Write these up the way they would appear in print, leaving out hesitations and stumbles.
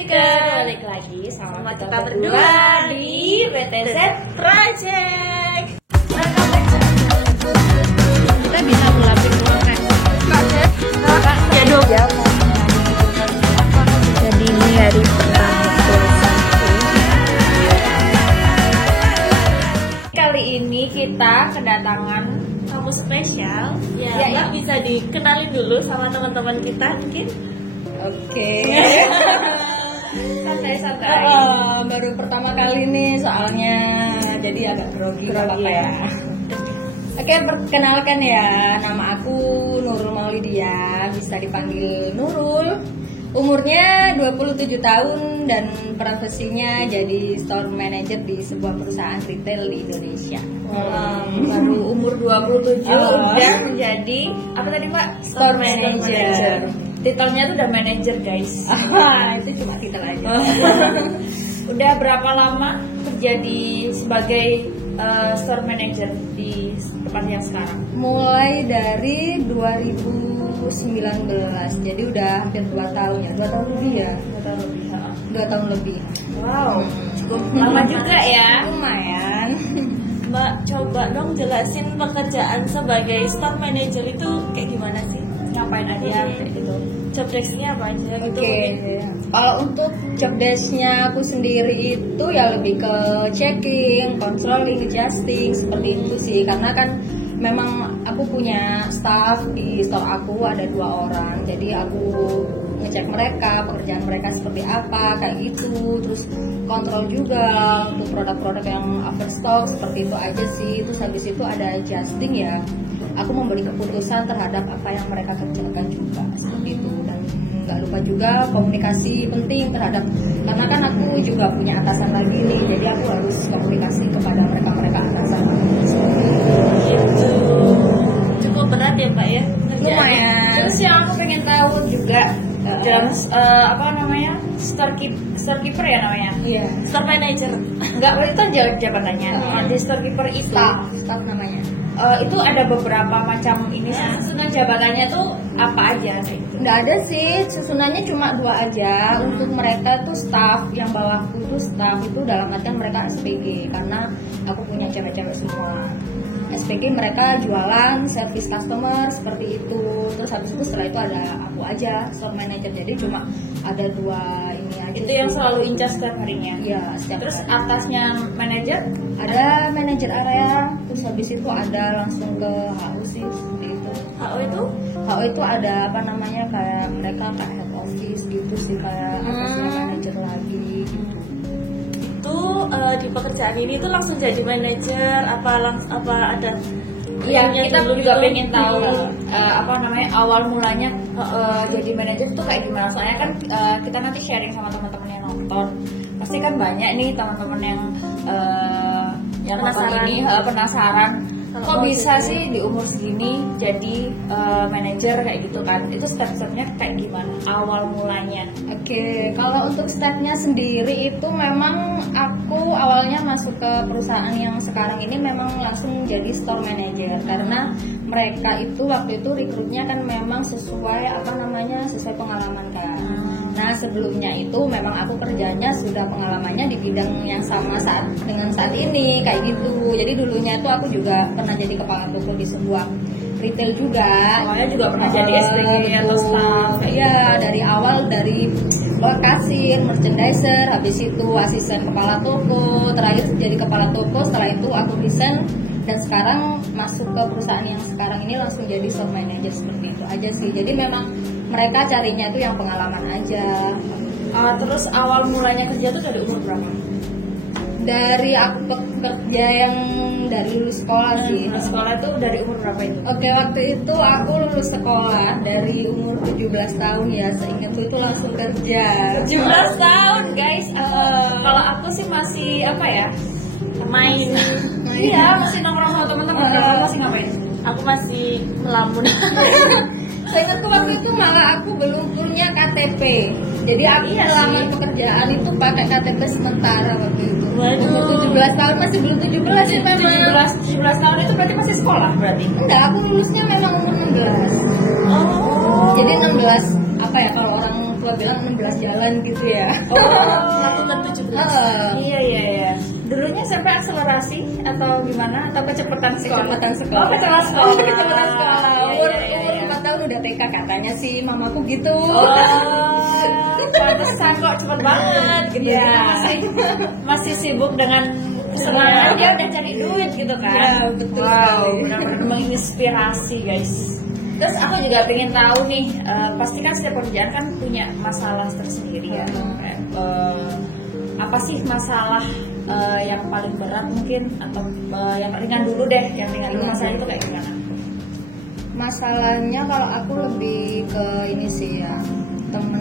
Speaker. Balik lagi sama kita berdua di BTZ Project. Kita bisa ngulapin kan? Ya, Jadi ini hari pertama puasaku. kali ini kita kedatangan tamu spesial. Ya, bisa dikenalin dulu sama teman-teman kita mungkin. Oke. Santai-santai. Baru pertama kali nih soalnya, jadi agak grogi apa ya. Oke, perkenalkan ya, nama aku Nurul Maulidia, bisa dipanggil Nurul. Umurnya 27 tahun dan profesinya jadi store manager di sebuah perusahaan retail di Indonesia. Baru umur 27 udah menjadi apa tadi Mbak? Store manager. Titelnya tuh udah manager guys. Itu cuma titel aja. Udah berapa lama kerja di sebagai store manager di tempat yang sekarang? Mulai dari 2019, jadi udah hampir 2 tahun ya, 2 tahun lebih ya, 2 tahun lebih. Wow, cukup lama juga ya. Lumayan. Mbak, coba dong jelasin pekerjaan sebagai store manager itu kayak gimana sih? Ngapain aja kayak gitu? Job desk-nya apa aja gitu? Oke, kalau untuk job desk-nya aku sendiri itu ya lebih ke checking, controlling, adjusting seperti itu sih. Karena kan memang aku punya staff di store aku ada 2 orang, jadi aku ngecek mereka, pekerjaan mereka seperti apa, kayak gitu. Terus kontrol juga untuk produk-produk yang overstock seperti itu aja sih. Terus habis itu ada adjusting ya, aku memberi keputusan terhadap apa yang mereka kerjakan juga seperti itu. Dan nggak lupa juga komunikasi penting terhadap, karena kan aku juga punya atasan lagi nih, jadi aku harus komunikasi kepada mereka atasan seperti itu. Gitu. Cukup berat ya Pak ya? Lumayan. Terus yang aku pengen tahu juga apa namanya, store keeper ya namanya? Iya. Store manager. Enggak, itu jabatannya. Di store keeper itu Staff namanya. itu ada beberapa macam ini susunan jabatannya tuh apa aja kayak gitu? Nggak ada sih, susunannya cuma 2 aja. Untuk mereka tuh staff, yang bawahku tuh staff itu dalam artian mereka SPG, karena aku punya cewek-cewek semua. SPG mereka jualan, service customer seperti itu. Terus habis itu setelah itu ada aku aja, store manager. Jadi cuma ada 2 ini aja. Itu sih. yang selalu incas setiap harinya. Iya, setiap Terus hari. atasnya manajer Ada manajer area, terus habis itu ada langsung ke HO sih seperti itu. HO itu? HO itu ada apa namanya, kayak mereka kayak head office gitu sih, kayak atasnya manajer lagi gitu. Itu di pekerjaan ini tuh langsung jadi manajer apa ada? Iya, ilmunya kita dulu juga gitu? pengen tahu apa namanya awal mulanya jadi manajer tuh kayak gimana. Soalnya kan kita nanti sharing sama teman-teman yang nonton. Pasti kan banyak nih teman-teman yang nonton Penasaran. ini penasaran. Kalau Kok mau bisa jadi- sih di umur segini jadi manajer kayak gitu kan? Itu step-stepnya kayak gimana? Awal mulanya? Oke, kalau untuk stepnya sendiri itu memang aku awalnya masuk ke perusahaan yang sekarang ini memang langsung jadi store manager, karena mereka itu waktu itu rekrutnya kan memang sesuai apa namanya, sesuai pengalaman kan. Nah sebelumnya itu memang aku kerjanya sudah pengalamannya di bidang yang sama dengan saat ini kayak gitu. Jadi dulunya itu aku juga pernah jadi kepala toko di sebuah retail juga. Soalnya juga pernah jadi SPG atau staff. Iya, dari awal dari kasir, merchandiser, habis itu asisten kepala toko, terakhir jadi kepala toko. Setelah itu aku resign dan sekarang masuk ke perusahaan yang sekarang ini langsung jadi store manager, seperti itu aja sih. Jadi memang mereka carinya itu yang pengalaman aja. Terus awal mulanya kerja tuh dari umur berapa? Dari aku bekerja yang dari lulus sekolah sih. Sekolah tuh dari umur berapa itu? Oke, waktu itu aku lulus sekolah dari umur 17 tahun ya, seingatku itu langsung kerja. 17 tahun guys. Kalau aku sih masih apa ya? Main. Iya, masih nongkrong sama teman-teman. Kamu masih ngapain? Aku masih melamun. Seingatku waktu itu malah aku belum punya KTP. Jadi aku melamar pekerjaan itu pakai KTP sementara waktu itu. Waduh. Umur 17 tahun, masih belum 17 sih memang. 17 tahun itu berarti masih sekolah berarti? Enggak, aku lulusnya memang umur 16. Oh. Jadi 16 apa ya, kalau orang tua suka bilang 16 jalan gitu ya. Melakukan 17. Iya. Dulunya sampai akselerasi atau gimana? Atau kecepatan sekolah? Kecepatan sekolah. Oh, kecepatan sekolah. Kecepatan sekolah. Umur Iya. 4 tahun udah TK katanya sih mamaku gitu. Pantesan kok cepet banget gitu. Iya. Kita masih sibuk dengan kesenangan dia udah cari duit gitu kan. Iya, betul Wow, sekali. benar-benar menginspirasi guys. Terus aku juga pengen tahu nih, pasti kan setiap pekerjaan kan punya masalah tersendiri ya. Kayak, apa sih masalah yang paling berat mungkin atau yang ringan dulu deh, yang ringan dulu masalah itu kayak gimana? Masalahnya kalau aku lebih ke ini sih ya, temen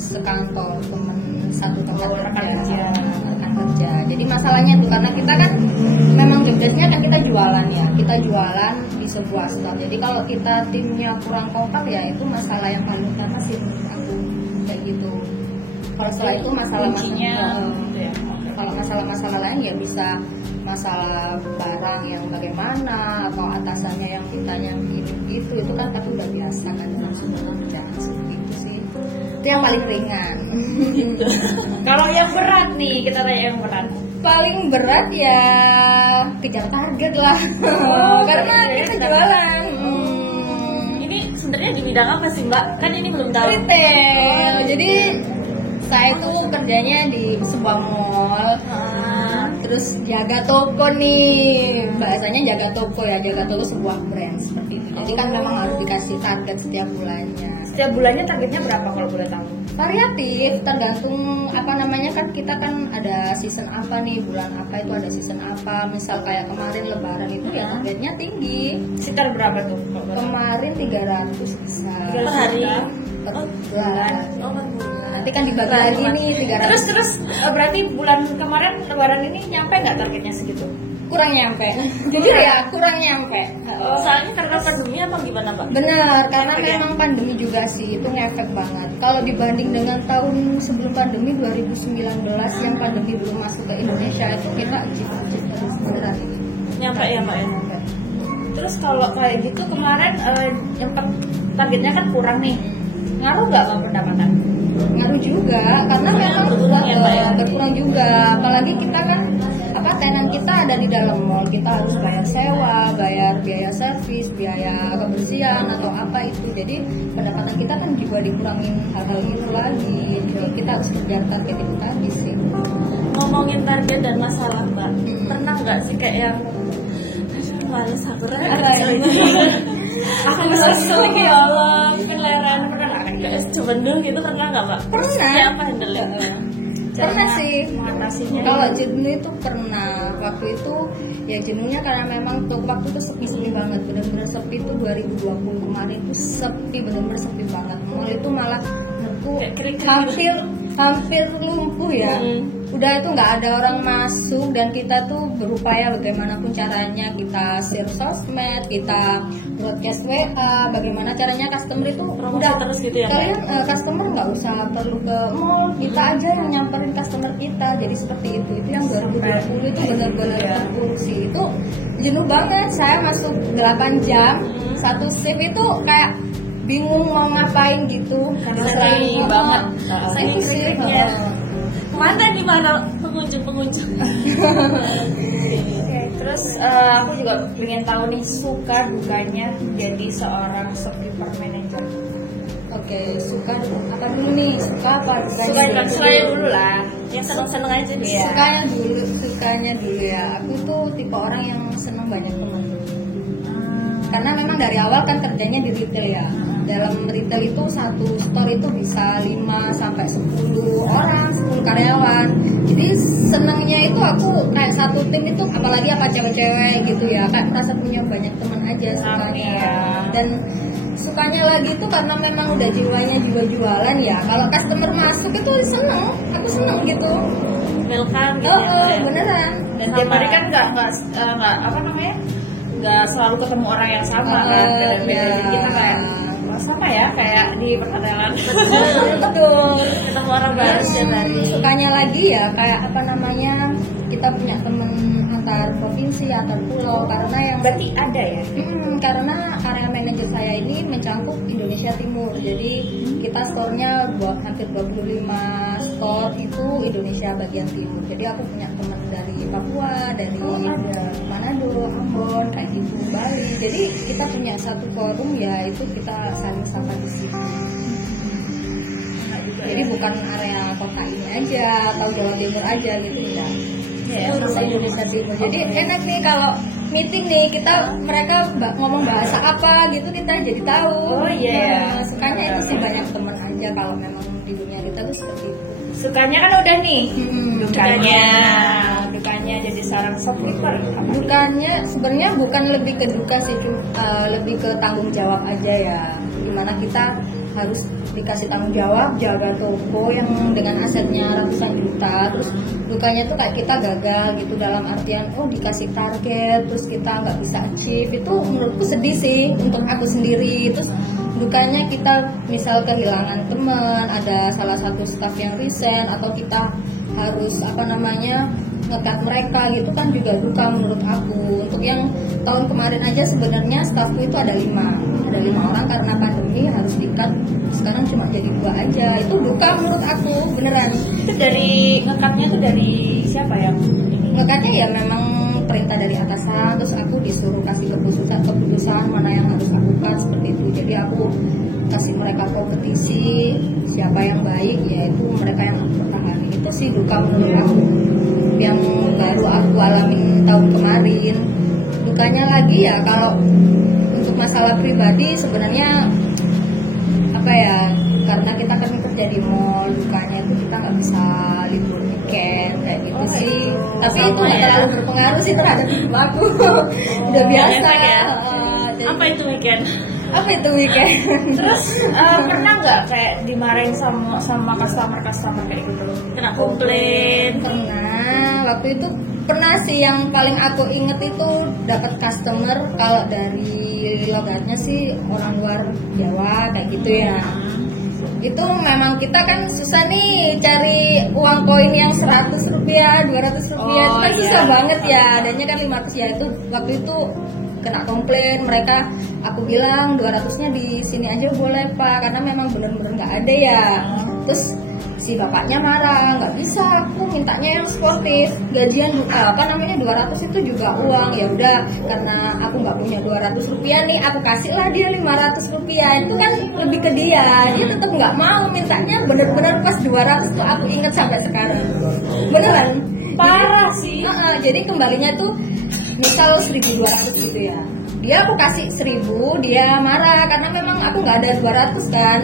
sekantor, temen satu tempat rekan kerja. kerja. Rekan kerja. Jadi masalahnya tuh karena kita kan memang jobdesknya kan kita jualan ya, kita jualan di sebuah store. Jadi kalau kita timnya kurang kompak ya itu masalah yang paling utama sih menurut aku kayak gitu. Kalau setelah itu Kuncinya, gitu ya. kalau masalah-masalah lain ya bisa masalah barang yang bagaimana atau atasannya yang mintanya gitu itu kan tapi udah biasa kan dalam sebuah kerjaan seperti itu sih. Itu yang paling ringan. Kalau yang berat nih, kita tanya yang berat. Paling berat ya kejar target lah. Karena kita jualan. Ini sebenarnya di bidang apa sih Mbak? Kan ini belum tahu. Retail. Jadi saya tuh kerjanya di sebuah mall. Terus jaga toko nih, bahasanya jaga toko ya, jaga toko sebuah brand seperti itu. Jadi kan memang harus dikasih target setiap bulannya. Setiap bulannya targetnya berapa kalau boleh tahu? Variatif, tergantung apa namanya kan kita kan ada season apa nih, bulan apa itu ada season apa. Misal kayak kemarin Lebaran itu ya targetnya tinggi. Sekitar berapa tuh? kalau boleh tahu? Kemarin 300 bisa. Per hari. Per bulan. Oh, per bulan. Nanti kan dibagi lagi nih 300. Terus berarti bulan kemarin Lebaran ini nyampe nggak targetnya segitu? Kurang nyampe. Jujur ya, kurang nyampe. Soalnya karena pandemi apa gimana Mbak? Benar, karena Ngefek ya? memang pandemi juga sih itu ngefek banget. Kalau dibanding dengan tahun sebelum pandemi 2019 yang pandemi belum masuk ke Indonesia itu kita achieve terus beneran ini. Nyampe ya Mbak ya? Terus kalau kayak gitu kemarin yang targetnya kan kurang nih, ngaruh nggak sama pendapatan? Ngaruh juga karena memang berkurang ya, Mbak, ya? berkurang juga. Apalagi kita kan tenan kita ada di dalam mall, kita harus bayar sewa, bayar biaya servis, biaya kebersihan atau apa itu. Jadi pendapatan kita kan juga dikurangin hal-hal itu lagi. Jadi kita harus kejar target itu tadi sih. Ngomongin target dan masalah Mbak, pernah nggak sih kayak yang males aku Aku bisa ya Allah, penilaian pernah nggak kan? kayak cebendung gitu pernah nggak Mbak? Pernah. Kayak apa handle-nya? Pernah sih. Mengatasinya. Kalau jenuh itu pernah. Waktu itu ya jenuhnya karena memang waktu itu sepi banget, benar-benar sepi itu 2020 kemarin itu sepi, benar-benar sepi banget. Mall itu malah menurutku Kayak kering-kering. hampir lumpuh ya. Udah itu nggak ada orang masuk dan kita tuh berupaya bagaimanapun caranya kita share sosmed, kita broadcast WA, bagaimana caranya customer itu Promosi udah terus gitu ya, Mbak? kalian customer nggak usah perlu ke mall, kita aja yang nyamperin customer kita. Jadi seperti itu yang 2020 itu benar-benar terpuruk sih. Itu jenuh banget. Saya masuk 8 jam satu shift itu kayak bingung mau ngapain gitu Karena selain banget. saya itu sih Mana di mana pengunjung? Oke, terus aku juga pengen tahu nih suka dukanya jadi seorang shopkeeper manager. Oke, suka apa dulu nih? Suka apa? Sukanya dulu lah. Yang seneng-seneng aja nih. Iya. Sukanya dulu ya. Aku tuh tipe orang yang seneng banyak teman. Karena memang dari awal kan kerjanya di retail ya. Dalam retail itu satu store itu bisa 5 sampai 10 orang, 10 karyawan. Jadi senangnya itu aku kayak satu tim itu apalagi apa cewek-cewek gitu ya. Kayak merasa punya banyak teman aja sukanya. ya. Dan sukanya lagi itu karena memang udah jiwanya juga jualan ya. Kalau customer masuk itu seneng, aku seneng gitu. Welcome gitu Oh, ya. beneran. Dan tiap hari kan nggak apa namanya, nggak selalu ketemu orang yang sama kan, beda-beda. iya. Jadi kita kayak sama ya kayak di perhotelan. Betul. Ketemu orang baru setiap hari. Sukanya lagi ya kayak apa namanya, kita punya temen antar provinsi, antar pulau, karena yang Berarti ada ya? karena area manajer saya ini mencakup Indonesia Timur, jadi kita store-nya hampir 25 store itu Indonesia bagian timur. Jadi aku punya teman dari Papua, dari Manado, Ambon, kayak gitu, Bali. Jadi kita punya satu forum ya, itu kita saling sapa di situ. Jadi bukan area kota ini aja atau Jawa Timur aja gitu ya. Ya, Indonesia Timur. Jadi enak nih kalau meeting nih mereka ngomong bahasa apa gitu kita jadi tahu. Oh iya. Sukanya itu sih banyak teman aja kalau memang di dunia kita tuh seperti itu. Sukanya kan udah nih. Dukanya jadi seorang shopkeeper. Dukanya sebenarnya bukan lebih ke duka sih, lebih ke tanggung jawab aja ya. Dimana kita harus dikasih tanggung jawab jaga toko yang dengan asetnya ratusan juta, terus dukanya tuh kayak kita gagal gitu dalam artian dikasih target terus kita nggak bisa achieve, itu menurutku sedih sih untuk aku sendiri. Terus dukanya kita misal kehilangan teman, ada salah satu staff yang resign atau kita harus ngekat mereka gitu kan juga duka menurut aku. Untuk yang tahun kemarin aja sebenarnya staffku itu ada 5 orang karena pandemi harus di-cut, sekarang cuma jadi 2 aja. Itu duka menurut aku beneran. Itu dari ngekatnya tuh dari siapa ya? Ngekatnya ya memang perintah dari atasan, terus aku disuruh kasih keputusan mana yang harus aku cut seperti itu. Jadi aku kasih mereka kompetisi siapa yang baik, yaitu mereka yang aku pertahanin. Itu sih duka menurut aku yang baru aku alamin tahun kemarin. Dukanya lagi ya kalau untuk masalah pribadi sebenarnya karena kita kan kerja di mall, dukanya itu kita nggak bisa libur weekend kayak gitu sih. Tapi itu nggak terlalu berpengaruh sih terhadap hidup aku. Udah biasa ya. Apa itu weekend? Terus pernah nggak kayak dimarahin sama customer kayak gitu? Kena komplain? Pernah. Waktu itu pernah sih, yang paling aku inget itu dapat customer kalau dari logatnya sih orang luar Jawa kayak gitu ya. Itu memang kita kan susah nih cari uang koin yang 100 rupiah, 200 rupiah, itu kan susah banget ya, adanya kan 500 ya. Itu waktu itu kena komplain mereka, aku bilang 200-nya di sini aja boleh Pak, karena memang benar-benar nggak ada ya. Terus si bapaknya marah, nggak bisa, aku mintanya yang sportif, gajian 200 itu juga uang. Ya udah, karena aku nggak punya 200 rupiah nih, aku kasih lah dia 500 rupiah. Itu kan lebih ke dia tetap nggak mau, mintanya bener-bener pas 200 tuh aku inget sampai sekarang, beneran parah sih. Jadi kembalinya tuh misal 1.200 gitu ya, dia aku kasih 1.000, dia marah karena memang aku nggak ada 200 kan.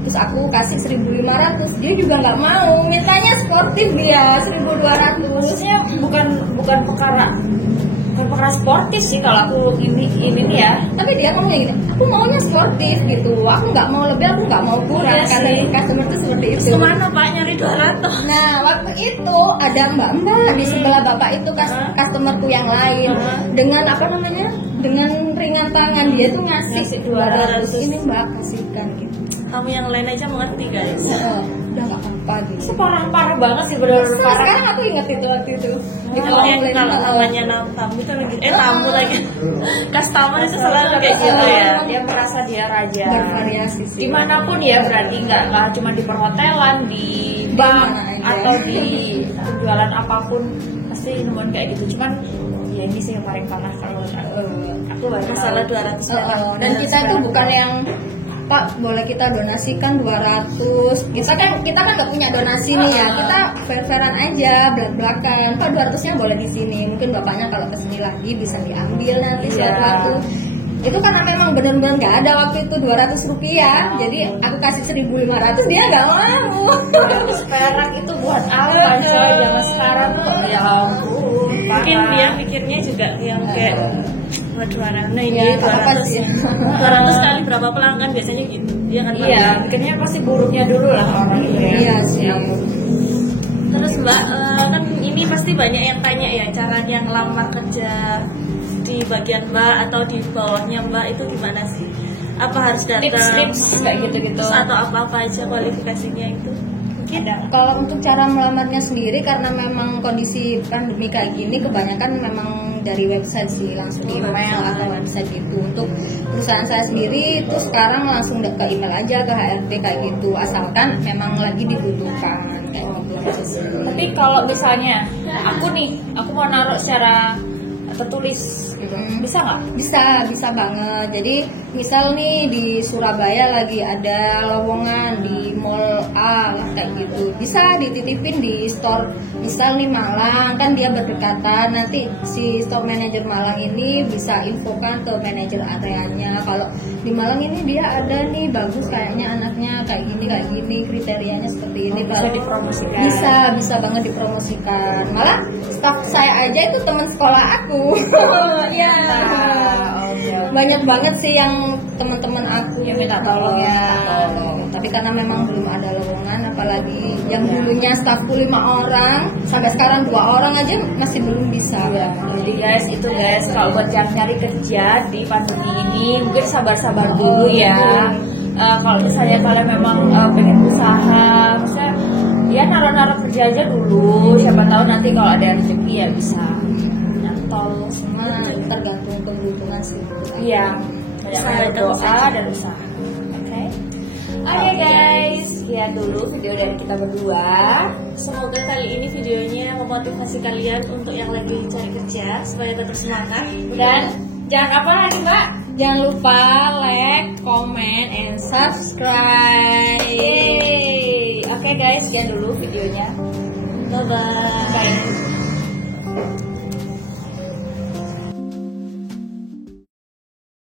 Terus aku kasih 1.500, dia juga nggak mau, mintanya sportif dia 1.200. Maksudnya bukan perkara sportif sih kalau aku ini nih ya. Tapi dia ngomongnya gini, aku maunya sportif gitu, aku nggak mau lebih, aku nggak mau kurang. Karena customer itu seperti itu. Kemana Pak nyari 200? Nah waktu itu ada mbak di sebelah bapak itu customerku yang lain dengan dengan ringan tangan dia tuh ngasih 200. Ini mbak kasihkan gitu. Kamu yang lain aja mengerti guys. Udah nggak apa-apa gitu. Itu parah banget sih, bener-bener parah. Sekarang aku inget itu waktu itu. Kalau namanya tamu itu tamu lagi. Customer itu selalu kayak gitu ya. Dia merasa dia raja. Bervariasi sih. Dimanapun ya, berarti nggak cuma di perhotelan, di bank atau di penjualan apapun pasti nemuin kayak gitu. Cuman ya ini sih yang paling parah kalau aku baru masalah 200. Dan kita itu bukan yang Pak boleh kita donasikan 200. Kita kan nggak punya donasi nih ya. Kita fair-fairan aja, belak-belakan. Pak 200-nya boleh di sini. Mungkin bapaknya kalau kesini lagi bisa diambil nanti suatu waktu. Itu karena memang benar-benar nggak ada waktu itu 200 rupiah. Jadi aku kasih 1.500, dia nggak mau. 200 perak itu buat apa sih zaman sekarang tuh? Ya ampun. Mungkin dia mikirnya juga yang kayak waduh anak-anak ini Ya, 200 kali berapa pelanggan biasanya gitu. Dia kan mikirnya pasti buruknya dulu lah orang itu ya. Iya sih. Terus Mbak, kan ini pasti banyak yang tanya ya, caranya ngelamar kerja di bagian Mbak atau di bawahnya Mbak itu gimana sih? Apa harus datang Tips kayak gitu-gitu atau apa-apa aja kualifikasinya itu? mungkin. Kalau untuk cara melamarnya sendiri, karena memang kondisi pandemi kayak gini, kebanyakan memang dari website sih, langsung email atau website gitu. Untuk perusahaan saya sendiri itu sekarang langsung ke email aja, ke HRD kayak gitu, asalkan memang lagi dibutuhkan kayak gitu. Tapi kalau misalnya aku mau naruh secara tertulis gitu, bisa nggak? Bisa banget. Jadi misal nih di Surabaya lagi ada lowongan di Mall A kayak gitu, bisa dititipin di store. Misal nih Malang, kan dia berdekatan, nanti si store manager Malang ini bisa infokan ke manajer areanya, kalau di Malang ini dia ada nih, bagus kayaknya anaknya kayak gini kriterianya seperti ini. Bisa dipromosikan. Bisa banget dipromosikan. Malah staff saya aja itu teman sekolah aku. Ya. Banyak banget sih yang teman-teman aku yang minta tolong ya. Tapi karena memang belum ada lowongan, apalagi yang dulunya staffku 5 orang sampai sekarang 2 orang aja masih belum bisa. Ya. Jadi guys, itu guys, kalau buat yang nyari kerja di pandemi ini mungkin sabar-sabar dulu ya. Kalau misalnya kalian memang pengen usaha, misalnya ya naruh-naruh kerja aja dulu, siapa tahu nanti kalau ada rezeki ya bisa nyantol. Semua tergantung keberuntungan sih. Iya, banyak doa dan usaha. Oke guys, sekian dulu video dari kita berdua. Semoga kali ini videonya memotivasi kalian untuk yang lagi cari kerja supaya tetap semangat. Dan jangan apa lagi Mbak? Jangan lupa like, comment, and subscribe. Oke guys, sekian dulu videonya. Bye bye. Bye.